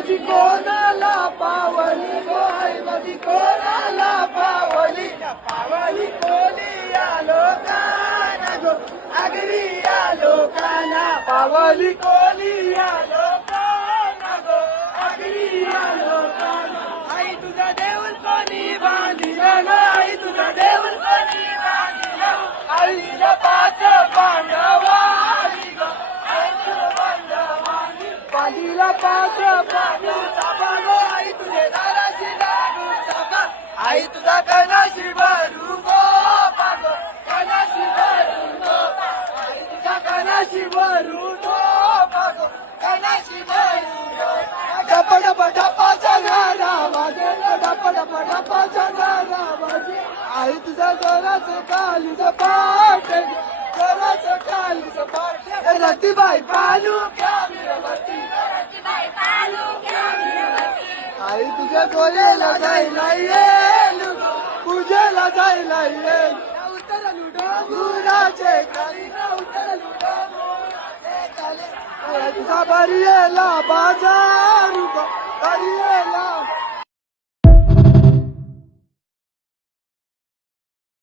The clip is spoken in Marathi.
माझी कोणाला पावली गो आई माझी कोणाला पावली पावली कोली आलो काना गो आगरी आलो काना पावली कोली आलो काना गो आगरी आलो काना आई तुझा देऊळ कोणी बांधिला ग आई तुझा देऊळ कोणी बांधिला आईला पाच पांडवाली ग पालीला पाच पांडव आई तुझे दाराशी लागू चापा आई तुझा कणाशी भरू गो पागो कणाशी भरू गो आई तुझा कणाशी भरू गो पागो कणाशी भरू गो डप डप डपाचा गारा वाजे डप डप डपाचा गारा वाजे आई तुझा जोराचं कालीचं पाट जोराचं कालीचं पाट रतीबाई पालू क्या आई तुझ्या गोल्याला जायला येईल पूजेला जायला येईल उतरलू डोंगराचे खाली उतरलू डोंगराचे खाली तुझा बरी येला बाजार